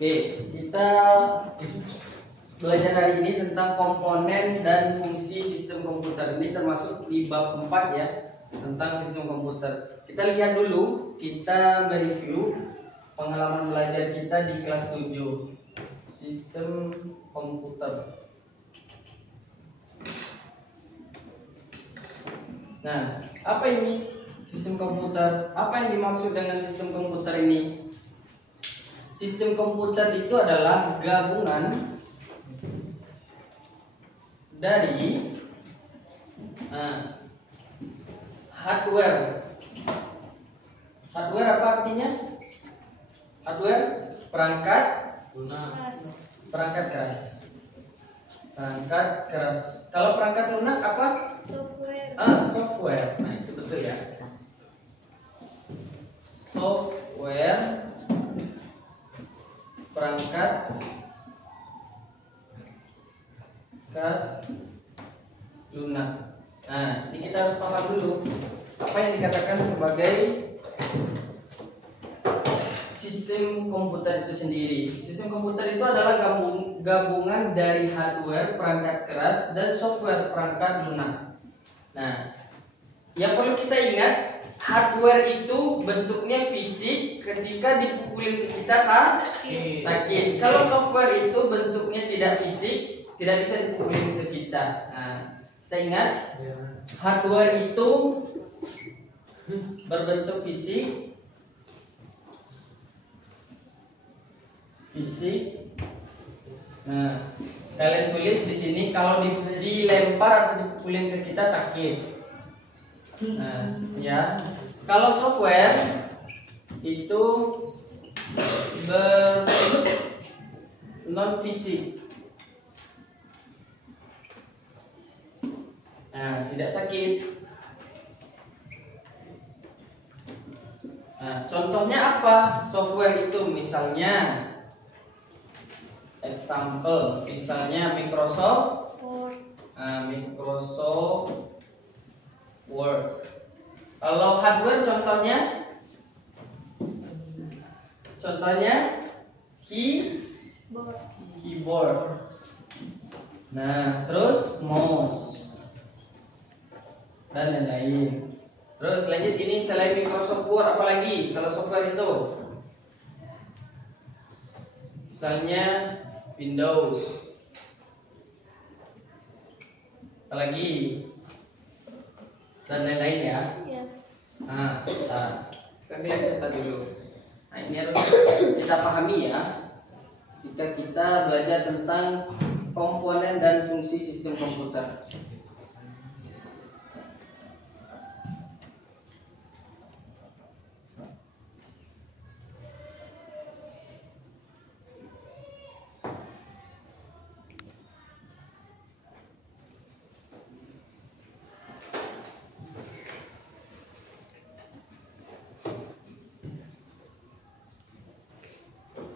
Oke, kita belajar hari ini tentang komponen dan fungsi sistem komputer. Ini termasuk di bab 4 ya, tentang sistem komputer. Kita lihat dulu, kita mereview pengalaman belajar kita di kelas 7 sistem komputer. Nah, apa ini sistem komputer? Apa yang dimaksud dengan sistem komputer ini? Sistem komputer itu adalah gabungan dari hardware. Hardware apa artinya? Hardware perangkat lunak. Perangkat keras. Perangkat keras. Kalau perangkat lunak apa? Software. Software. Nah, itu betul ya. Software perangkat lunak. Nah, ini kita harus paham dulu apa yang dikatakan sebagai sistem komputer itu sendiri. Sistem komputer itu adalah gabungan dari hardware perangkat keras dan software perangkat lunak. Nah, yang perlu kita ingat, hardware itu bentuknya fisik, ketika dipukulin ke kita sakit. Kalau software itu bentuknya tidak fisik, tidak bisa dipukulin ke kita. Nah, kita ingat, hardware itu berbentuk fisik. Nah, kalian tulis di sini, kalau dilempar atau dipukulin ke kita sakit. Nah, ya. Kalau software itu non fisik. Nah, tidak sakit. Nah, contohnya apa? Software itu misalnya Microsoft Word. Kalau hardware contohnya keyboard. Nah, terus mouse dan lain-lain. Terus lanjut, ini selain Microsoft Word apa lagi kalau software itu? Misalnya Windows. Apa lagi? Dan lain-lain ya. Nah, kita lihat dulu. Nah, ini harus kita pahami ya, jika kita belajar tentang komponen dan fungsi sistem komputer.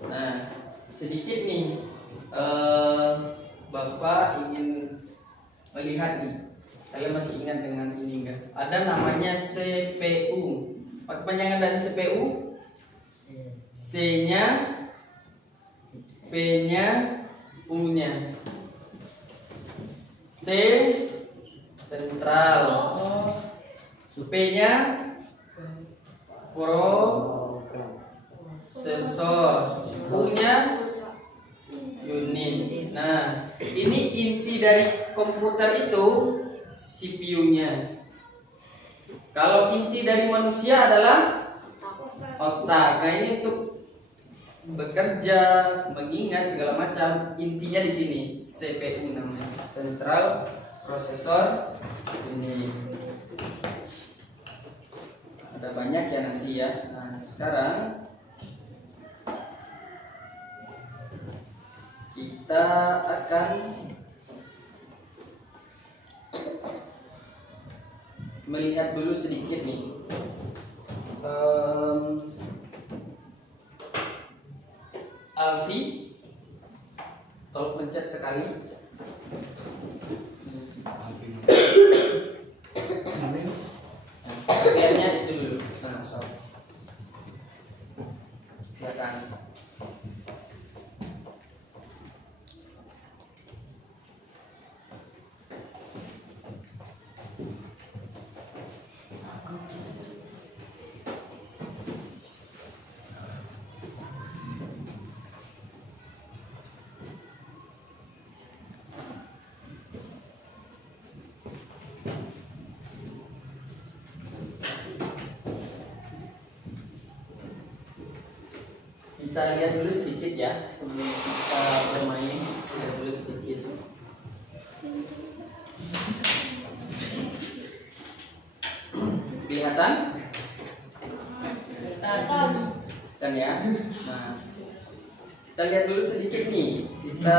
Nah, sedikit nih, Bapak ingin melihat nih, kalian masih ingat dengan ini enggak? Ada namanya CPU. Kepanjangan dari CPU? C-nya, P-nya, U-nya. C sentral, P-nya prosesor, U-nya unit. Nah, ini inti dari komputer itu CPU-nya. Kalau inti dari manusia adalah otak. Nah, ini untuk bekerja, mengingat segala macam, intinya di sini CPU namanya, Central Processor Unit. Ada banyak ya nanti ya. Nah, sekarang kita akan melihat dulu sedikit nih, Alfi, tolong pencet sekali. Bagiannya itu dulu. Nah, silakan. kita lihat dulu sedikit ya sebelum kita bermain. Lihat dulu sedikit. Kelihatan? Kan ya. Nah, kita lihat dulu sedikit nih. Kita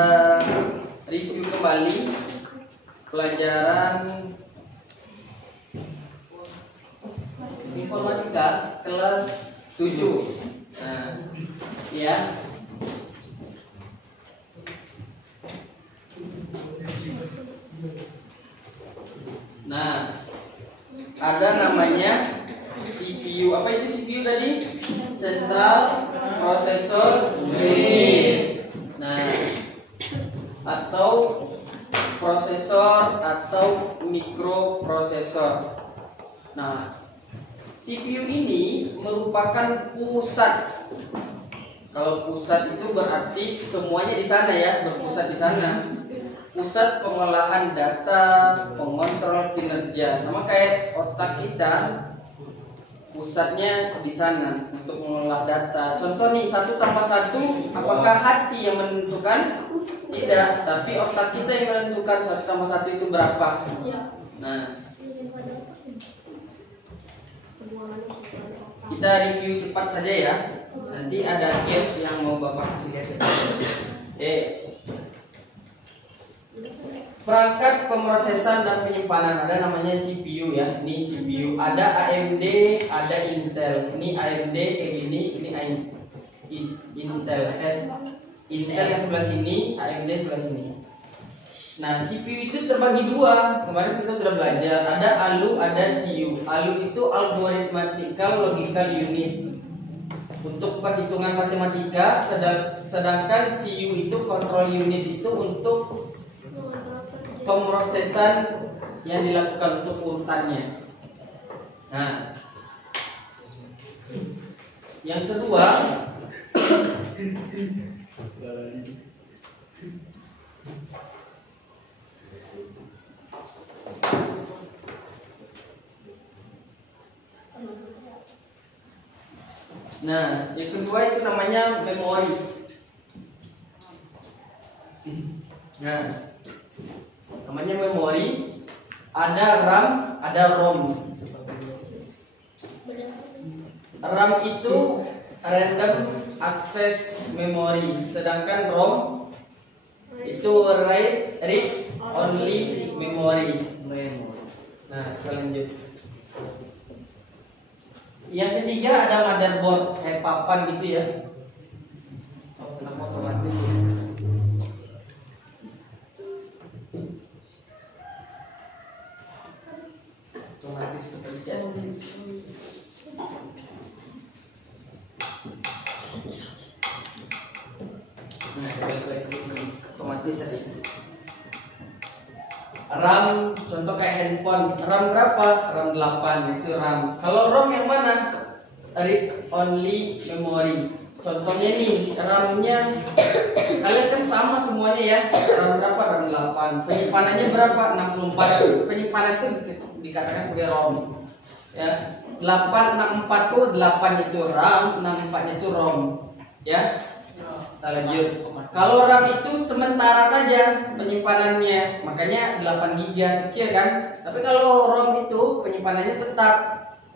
review kembali pelajaran informatika kelas 7. Nah, ya. Nah, ada namanya CPU. Apa itu CPU tadi? Central Processor Unit. Nah, atau prosesor atau mikroprosesor. Nah, CPU ini merupakan pusat. Kalau pusat itu berarti semuanya di sana ya, berpusat di sana. Pusat pengolahan data, pengontrol kinerja, sama kayak otak kita. Pusatnya di sana untuk mengolah data. Contoh nih, 1+1, apakah hati yang menentukan? Tidak, tapi otak kita yang menentukan 1+1 itu berapa. Nah, kita review cepat saja ya. Nanti ada games yang mau Bapak kasih lihat. Oke. Perangkat pemrosesan dan penyimpanan, ada namanya CPU ya. Ini CPU. Ada AMD, ada Intel. Ini AMD kayak gini, ini Intel. Intel yang sebelah sini, AMD sebelah sini. Nah, CPU itu terbagi dua. Kemarin kita sudah belajar. Ada ALU, ada CU. ALU itu Algorithmical Logical Unit untuk perhitungan matematika, sedangkan CU itu Control Unit itu untuk pemrosesan yang dilakukan untuk urutannya. Nah, yang kedua, itu namanya memori. Nah, namanya memori. Ada RAM, ada ROM. RAM itu random access memory, sedangkan ROM itu read only memory. Nah, kita lanjut. Yang ketiga ada motherboard, kayak papan gitu ya. Kenapa otomatis ya? Otomatis bekerja. Nah, otomatis tadi. RAM, contoh kayak handphone, RAM berapa? RAM 8, itu RAM. Kalau ROM yang mana? Read only memory. Contohnya nih, RAM-nya kalian kan sama semuanya ya. RAM berapa? RAM 8. Penyimpanannya berapa? 64. Penyimpanan itu dikatakan sebagai ROM. Ya. 864 tuh 8 itu RAM, 64-nya itu ROM. Ya. Kita lanjut. Kalau RAM itu sementara saja penyimpanannya, makanya 8 GB kecil kan. Tapi kalau ROM itu penyimpanannya tetap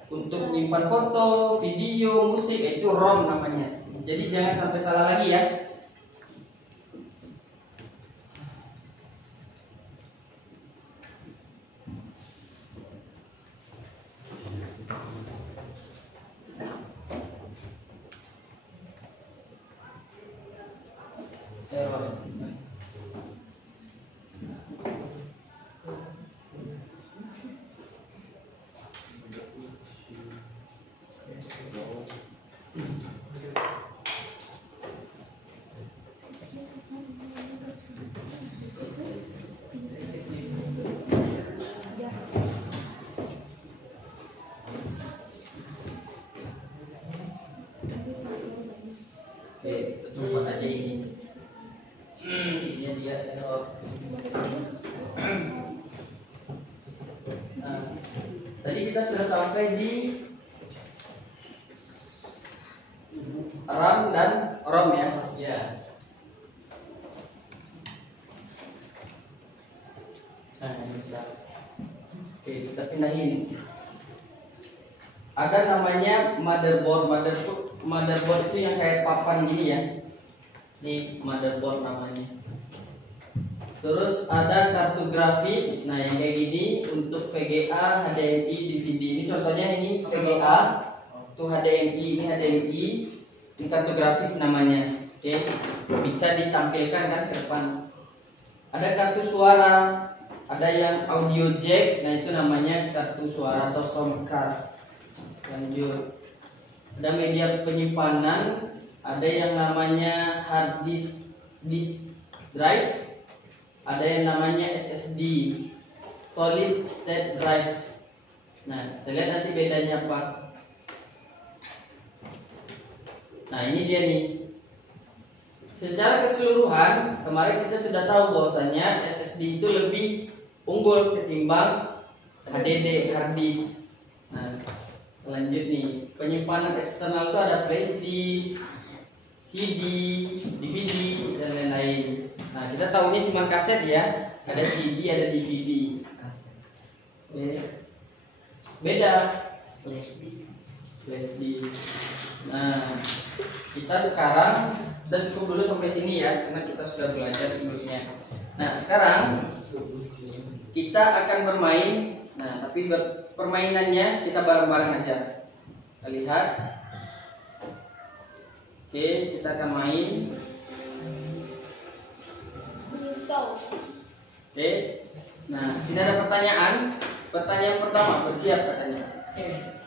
untuk menyimpan foto, video, musik, itu ROM namanya. Jadi jangan sampai salah lagi ya. Oke, kita coba aja ini. Ini dia error. Nah, tadi kita sudah sampai di RAM RAM dan ROM ya. Ya. Nah, ini bisa. Oke, kita pindahin. Ada namanya motherboard. Motherboard itu yang kayak papan gini ya. Ini motherboard namanya. Terus ada kartu grafis. Nah, yang kayak gini untuk VGA, HDMI, DVD. Ini contohnya ini VGA, tuh HDMI, ini HDMI. Ini kartu grafis namanya. Oke, bisa ditampilkan kan ke depan. Ada kartu suara, ada yang audio jack. Nah, itu namanya kartu suara atau sound card. Lanjut. Ada media penyimpanan, ada yang namanya hard disk drive. Ada yang namanya SSD, solid state drive. Nah, kita lihat nanti bedanya apa. Nah, ini dia nih. Secara keseluruhan, kemarin kita sudah tahu bahwasanya SSD itu lebih unggul ketimbang HDD, hard disk. Nah, lanjut nih. Penyimpanan eksternal itu ada flash disk, CD, DVD, dan lain-lain. Nah, kita tahunya cuma kaset ya. Ada CD, ada DVD. Beda. Flash disk. Nah, kita sekarang sudah cukup dulu sampai sini ya, karena kita sudah belajar sebelumnya. Nah, sekarang kita akan bermain. Nah, tapi permainannya kita bareng-bareng aja. Kita lihat. Oke, kita akan main. Oke. Nah, sini ada pertanyaan. Pertanyaan pertama, bersiap katanya.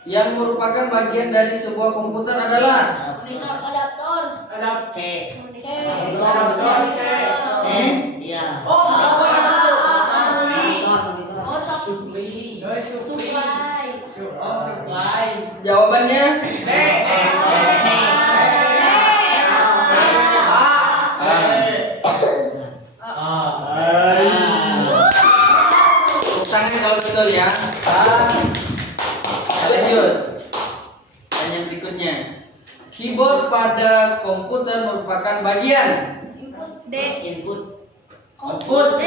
Yang merupakan bagian dari sebuah komputer adalah adaptor. C. Iya. Supply. jawabannya. Tangan kalau betul ya. Lanjut. Pertanyaan berikutnya. Keyboard pada komputer merupakan bagian Input. output.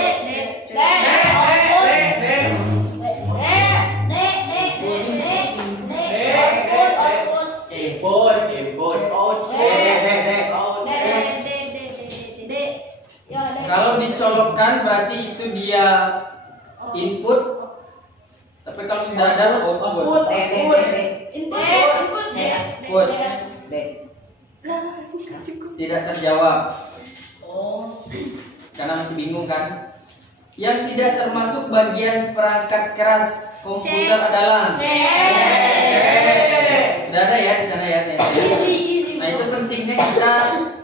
Kalau dicolokkan berarti itu dia input. Tapi kalau sudah ada output. Tidak terjawab. Karena masih bingung kan? Yang tidak termasuk bagian perangkat keras komputer adalah sudah ada ya di sana ya. Nah, itu pentingnya kita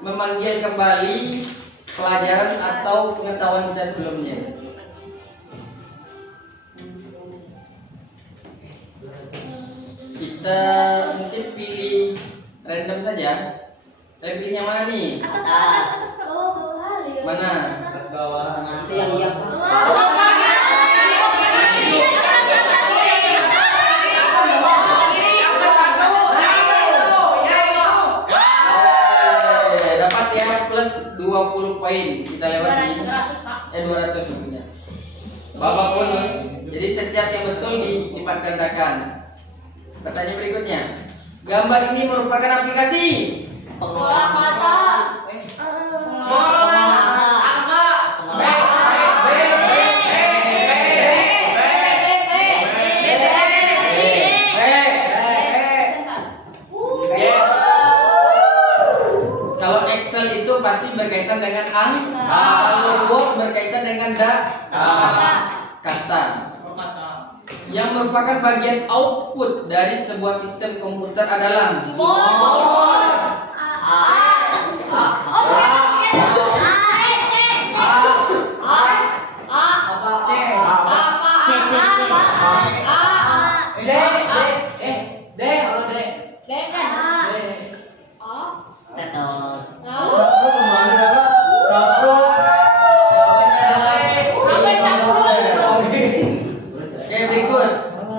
memanggil kembali pelajaran atau pengetahuan kita sebelumnya. Kita mungkin pilih random saja. Saya pilih yang mana nih? Atas ke bawah. Mana? Atas bawah. Nanti yang iya Pak. Dapat ya plus 20 poin. Kita lewati 200 maksudnya. Babak bonus. Jadi setiap yang betul dilipat gandakan. Pertanyaan berikutnya. Gambar ini merupakan aplikasi Pengolah kata. Kalau Excel itu pasti berkaitan dengan angka. Kalau Word berkaitan dengan kata. Yang merupakan bagian output dari sebuah sistem komputer adalah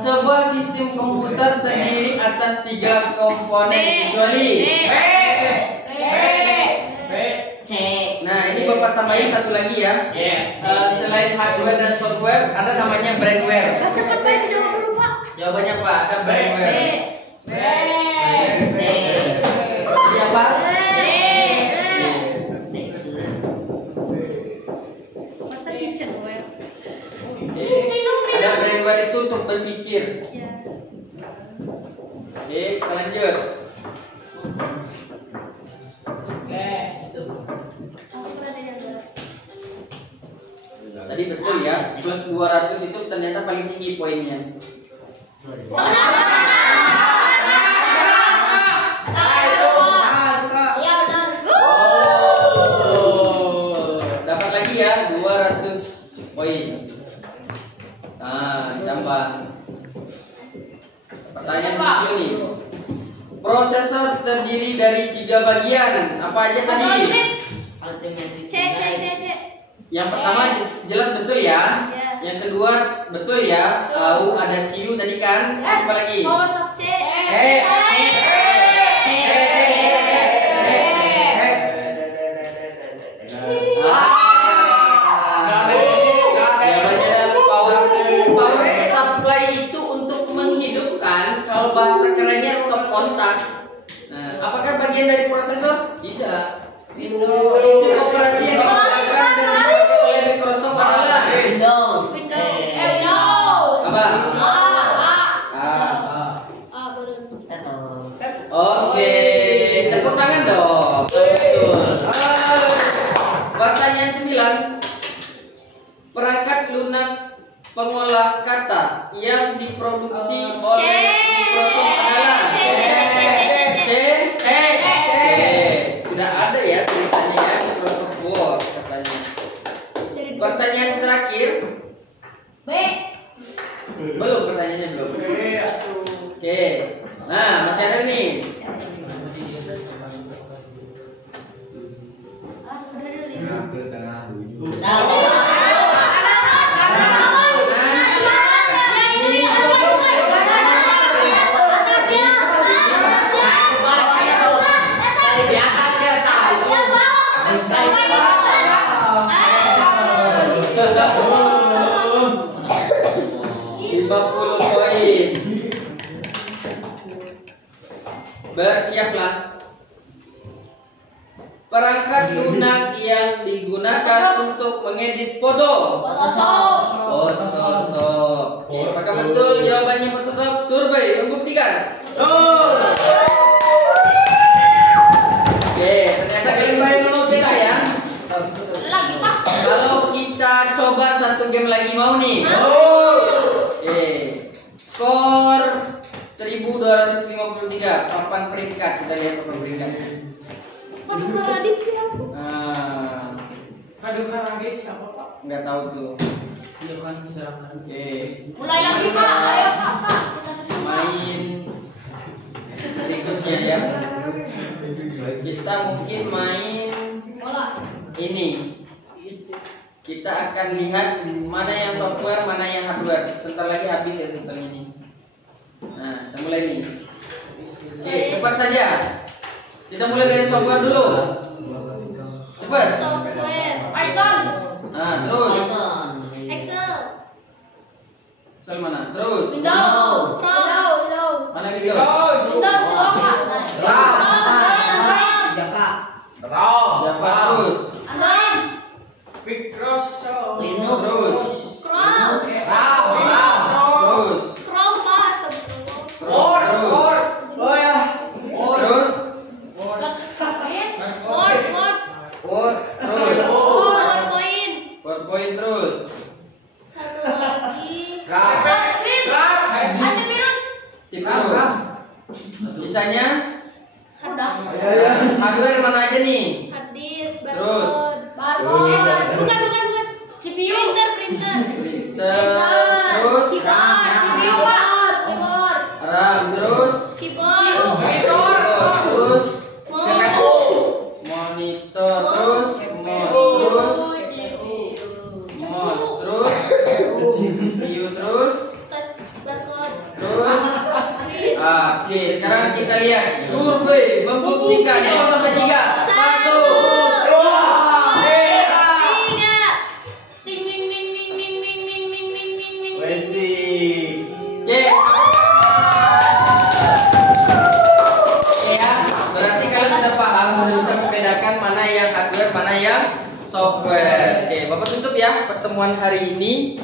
sebuah sistem komputer terdiri atas 3 komponen kecuali lupa tambahin satu lagi ya. Selain hardware dan software, ada namanya brandware. Cepat Pak, itu jawab dulu Pak. Jawabannya Pak, ada brandware. Jadi apa? Masa kitchenware. Ada brandware itu untuk berpikir. Ya. Oke, kita lanjut. Aku pernah dengar. Tadi betul ya, plus 200 itu ternyata paling tinggi poinnya. Dapat lagi ya 200 poin. Nah, ditambah. Pertanyaan video nih. Prosesor terdiri dari 3 bagian. Apa aja tadi? C. Yang pertama jelas betul ya. Yang kedua betul ya. Tahu ada CU tadi kan? Apa lagi? C. Power supply itu untuk menghidupkan, kalau bahasa kerennya stop kontak. Nah, apakah bagian dari prosesor? Tidak. Sistem operasi yang digunakan dan dipakai oleh Microsoft adalah Windows. apa? Oke, tepuk tangan dong. Betul. Pertanyaan 9. Perangkat lunak pengolah kata yang diproduksi oleh Microsoft adalah C. Sudah ada ya tulisannya ya, Microsoft Word katanya. Pertanyaan terakhir. Belum, pertanyaannya belum. Oke. Nah, masih ada nih. Bersiaplah. Perangkat lunak yang digunakan untuk mengedit foto. Photoshop. Oke, apakah betul jawabannya Photoshop? Survei membuktikan. Oke, ternyata kalian bisa ya. Kalau kita coba satu game lagi mau nih. Oke, skor 1253, papan peringkat. Kita lihat papan peringkatnya. Radit siapa? Aduh, Radit siapa Pak? Nggak tahu tuh. Iya kan, siapa? Oke. Mulai lagi Pak, ayo Pak. Main berikutnya ya. Kita mungkin main ini. Kita akan lihat mana yang software, mana yang hardware. Sebentar lagi habis ya sebentar ini. Nah, kita mulai nih. Oke, cepat saja. Kita mulai dari software dulu. Cepat. Software. Python. Nah, terus. Excel. Excel mana? Terus. Windows. Mana Windows? Java terus. Android. Microsoft. Linux. Terus. Chrome. Terus. Chrome Pak. Terus. Word. Terus. PowerPoint. PowerPoint terus. Satu lagi. Script. Antivirus. Terus. Sisanya Udah. hardware mana aja nih? Hard disk. Terus. Barcode. Bukan. CPU. Printer. Terus. Keyboard. RAM terus. Keyboard. Terus. Monitor terus. Mouse terus. CPU terus. Barcode. Terus. Oke, sekarang kita lihat survei membuktikan 1 sampai 3. 1, 2, 3. ya pertemuan hari ini.